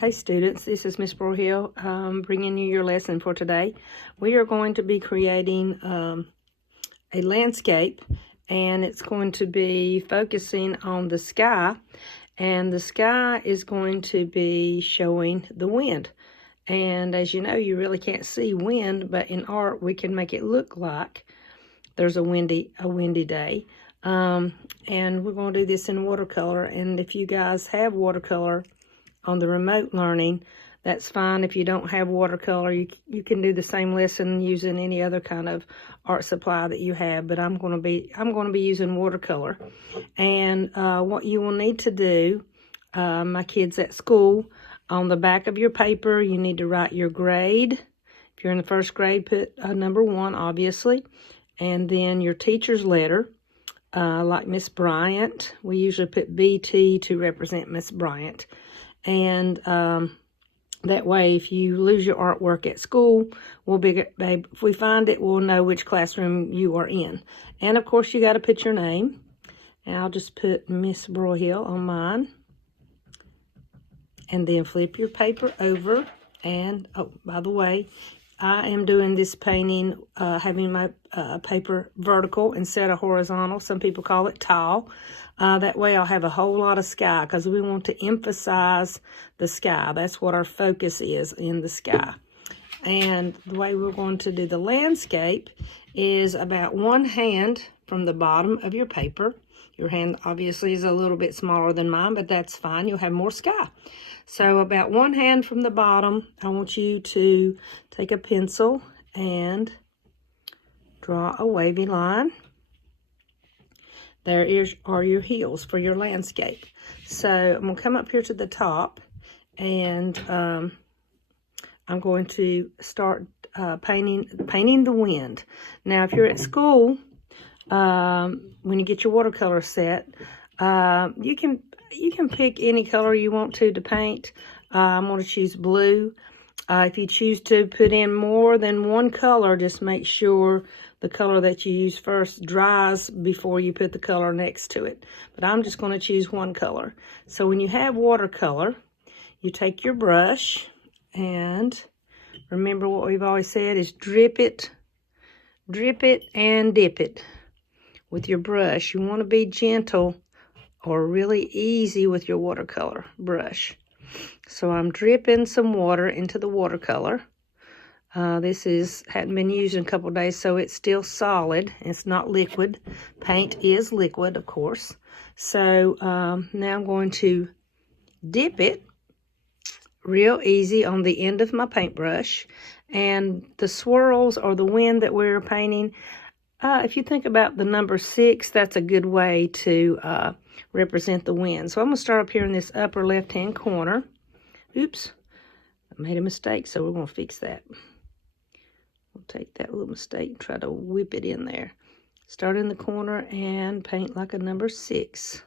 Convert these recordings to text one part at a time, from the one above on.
Hey students, this is Miss Brohill bringing you your lesson for today. We are going to be creating a landscape, and it's going to be focusing on the sky, and the sky is going to be showing the wind. And as you know, you really can't see wind, but in art we can make it look like there's a windy day. And we're going to do this in watercolor, and if you guys have watercolor on the remote learning, that's fine. If you don't have watercolor, you can do the same lesson using any other kind of art supply that you have, but I'm going to be using watercolor. And what you will need to do, my kids at school, on the back of your paper you need to write your grade. If you're in the first grade, put number 1, obviously, and then your teacher's letter. Like Miss Bryant, we usually put BT to represent Miss Bryant. And that way, if you lose your artwork at school, if we find it, we'll know which classroom you are in. And of course, you got to put your name. And I'll just put Miss Brohill on mine. And then flip your paper over. And, oh, by the way, I am doing this painting, having my paper vertical instead of horizontal. Some people call it tall. That way I'll have a whole lot of sky, because we want to emphasize the sky. That's what our focus is, in the sky. And the way we're going to do the landscape is about 1 hand from the bottom of your paper. Your hand obviously is a little bit smaller than mine, but that's fine. You'll have more sky. So about 1 hand from the bottom, I want you to take a pencil and draw a wavy line. There are your hills for your landscape. So I'm going to come up here to the top, and I'm going to start painting the wind. Now, if you're at school, when you get your watercolor set, you can pick any color you want to paint. I'm going to choose blue. If you choose to put in more than one color, just make sure the color that you use first dries before you put the color next to it. But I'm just going to choose one color. So when you have watercolor, you take your brush, and remember what we've always said is drip it, and dip it with your brush. You want to be gentle or really easy with your watercolor brush. So I'm dripping some water into the watercolor. This hadn't been used in a couple of days, so it's still solid. It's not liquid. Paint is liquid, of course. So now I'm going to dip it real easy on the end of my paintbrush. And the swirls or the wind that we're painting, if you think about the number 6, that's a good way to represent the wind. So I'm going to start up here in this upper left-hand corner. Oops, I made a mistake, so we're going to fix that. We'll take that little mistake and try to whip it in there. Start in the corner and paint like a number 6.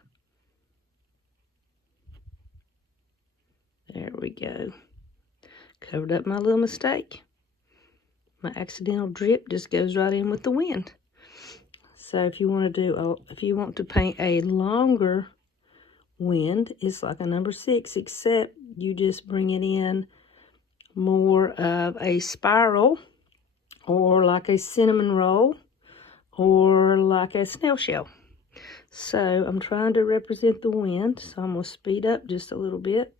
There we go. Covered up my little mistake. My accidental drip just goes right in with the wind. So if you want to paint a longer wind, it's like a number 6, except you just bring it in more of a spiral, or like a cinnamon roll, or like a snail shell. So I'm trying to represent the wind, so I'm going to speed up just a little bit.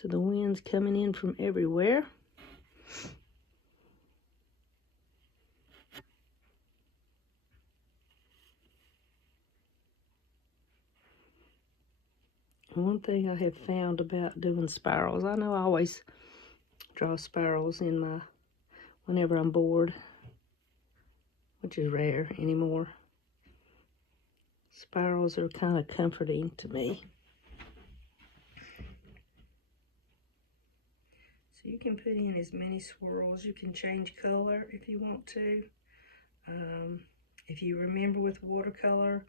So the wind's coming in from everywhere. One thing I have found about doing spirals, I know I always draw spirals whenever I'm bored, which is rare anymore. Spirals are kind of comforting to me. So you can put in as many swirls. You can change color if you want to. If you remember with watercolor,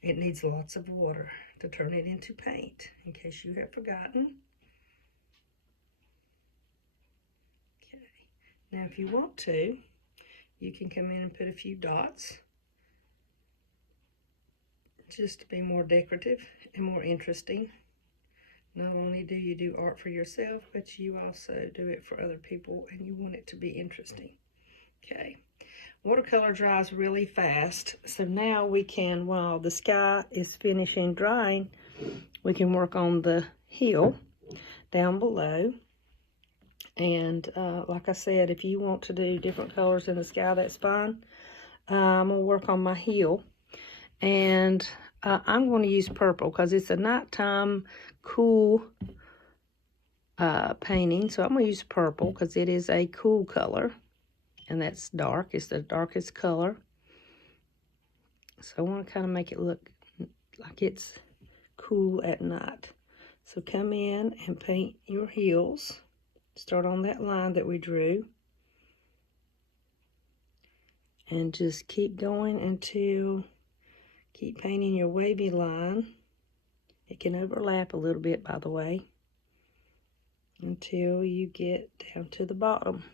it needs lots of water to turn it into paint, in case you have forgotten. Okay. Now, if you want to, you can come in and put a few dots just to be more decorative and more interesting. Not only do you do art for yourself, but you also do it for other people, and you want it to be interesting. Okay, watercolor dries really fast, so now we can, while the sky is finishing drying, we can work on the hill down below. And like I said, if you want to do different colors in the sky, that's fine. I'm going to work on my hill. And I'm going to use purple because it's a nighttime cool painting. So I'm going to use purple because it is a cool color. And that's dark. It's the darkest color. So I want to kind of make it look like it's cool at night. So come in and paint your hills. Start on that line that we drew. And just keep going until, keep painting your wavy line. It can overlap a little bit, by the way, until you get down to the bottom.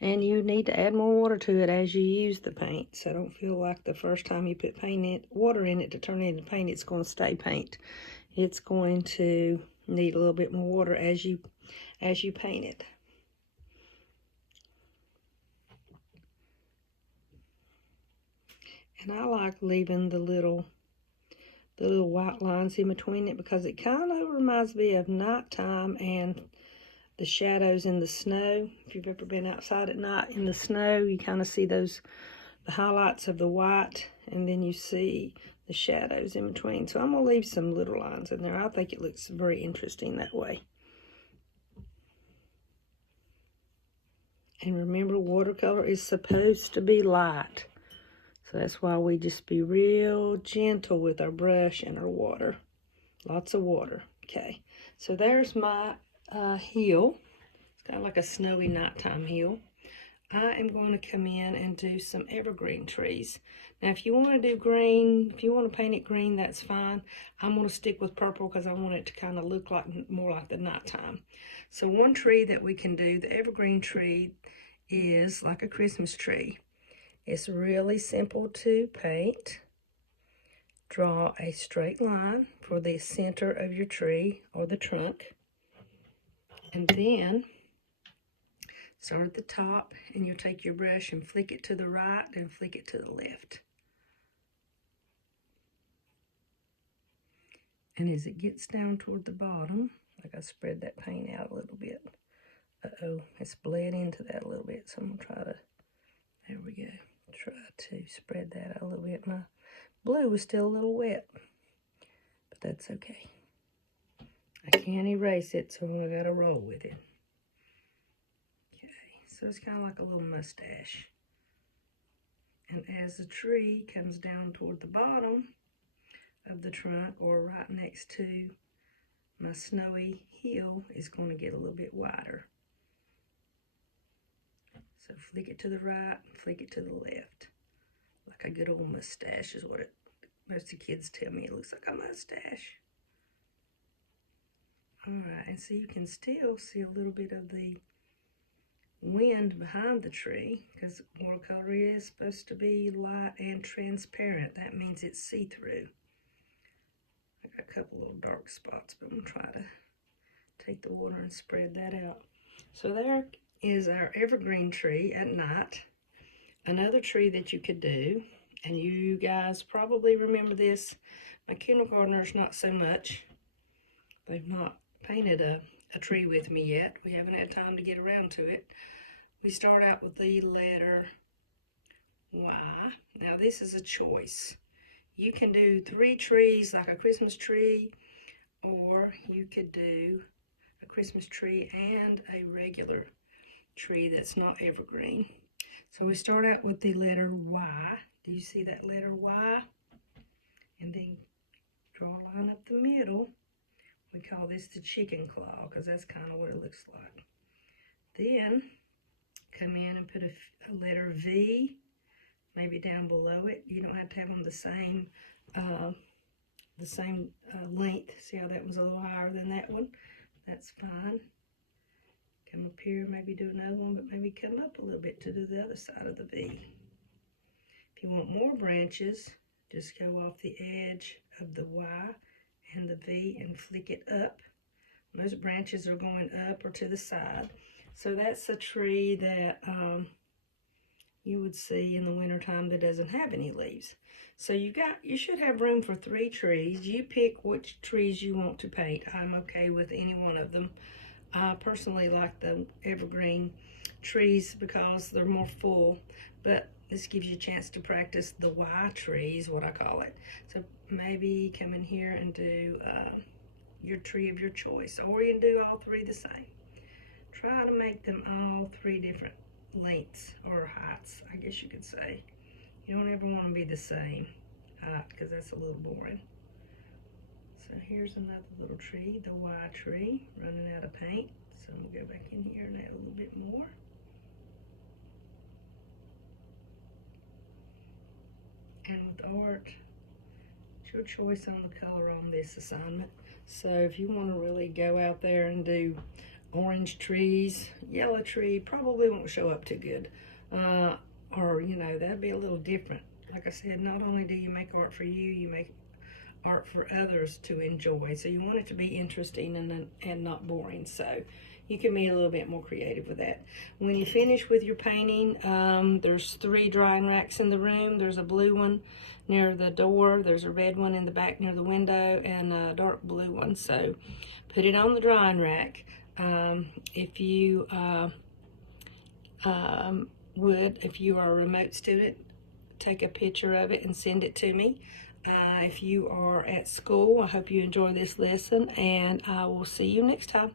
And you need to add more water to it as you use the paint. So don't feel like the first time you put water in it to turn it into paint, it's going to stay paint. It's going to need a little bit more water as you paint it. And I like leaving the little white lines in between it because it kind of reminds me of nighttime and the shadows in the snow. If you've ever been outside at night in the snow, you kind of see the highlights of the white, and then you see the shadows in between. So I'm going to leave some little lines in there. I think it looks very interesting that way. And remember, watercolor is supposed to be light. So that's why we just be real gentle with our brush and our water. Lots of water. Okay, so there's my hill. It's kind of like a snowy nighttime hill. I am going to come in and do some evergreen trees. Now, if you want to do green, if you want to paint it green, that's fine. I'm going to stick with purple because I want it to kind of look like more like the nighttime. So one tree that we can do, the evergreen tree, is like a Christmas tree. It's really simple to paint. Draw a straight line for the center of your tree or the trunk. And then start at the top, and you'll take your brush and flick it to the right and flick it to the left. And as it gets down toward the bottom, like I spread that paint out a little bit. Uh-oh, it's bled into that a little bit, so I'm going to try to, there we go, try to spread that out a little bit. My blue was still a little wet, but that's okay. I can't erase it, so I got to roll with it. Okay, so it's kind of like a little mustache. And as the tree comes down toward the bottom of the trunk, or right next to my snowy hill, is going to get a little bit wider. So flick it to the right, flick it to the left. Like a good old mustache is what most of the kids tell me. It looks like a mustache. Alright, and so you can still see a little bit of the wind behind the tree, because watercolor is supposed to be light and transparent. That means it's see-through. I got a couple little dark spots, but I'm going to try to take the water and spread that out. So there is our evergreen tree at night. Another tree that you could do, and you guys probably remember this, my kindergartners not so much. They've not painted a tree with me yet. We haven't had time to get around to it. We start out with the letter Y. Now this is a choice. You can do 3 trees like a Christmas tree, or you could do a Christmas tree and a regular tree that's not evergreen. So we start out with the letter Y. Do you see that letter Y? And then draw a line up the middle. We call this the chicken claw because that's kind of what it looks like. Then come in and put a letter V, maybe down below it. You don't have to have them the same length. See how that one's a little higher than that one? That's fine. Come up here, maybe do another one, but maybe come up a little bit to do the other side of the V. If you want more branches, Just go off the edge of the Y and the V and flick it up. Those branches are going up or to the side. So that's a tree that you would see in the wintertime that doesn't have any leaves. So you should have room for 3 trees. You pick which trees you want to paint. I'm okay with any one of them. I personally like the evergreen trees because they're more full, but this gives you a chance to practice the Y trees, what I call it. So maybe come in here and do your tree of your choice, or you can do all 3 the same. Try to make them all 3 different lengths or heights, I guess you could say. You don't ever want to be the same height because that's a little boring. So here's another little tree, the Y tree, running out of paint. So I'm gonna go back in here and add a little bit more. And with art, it's your choice on the color on this assignment. So if you want to really go out there and do orange trees, yellow tree probably won't show up too good. Or, you know, that'd be a little different. Like I said, not only do you make art for you, you make art for others to enjoy. So you want it to be interesting and not boring. So you can be a little bit more creative with that. When you finish with your painting, there's 3 drying racks in the room. There's a blue one near the door. There's a red one in the back near the window, and a dark blue one. So put it on the drying rack. If you if you are a remote student, take a picture of it and send it to me. If you are at school, I hope you enjoy this lesson, and I will see you next time.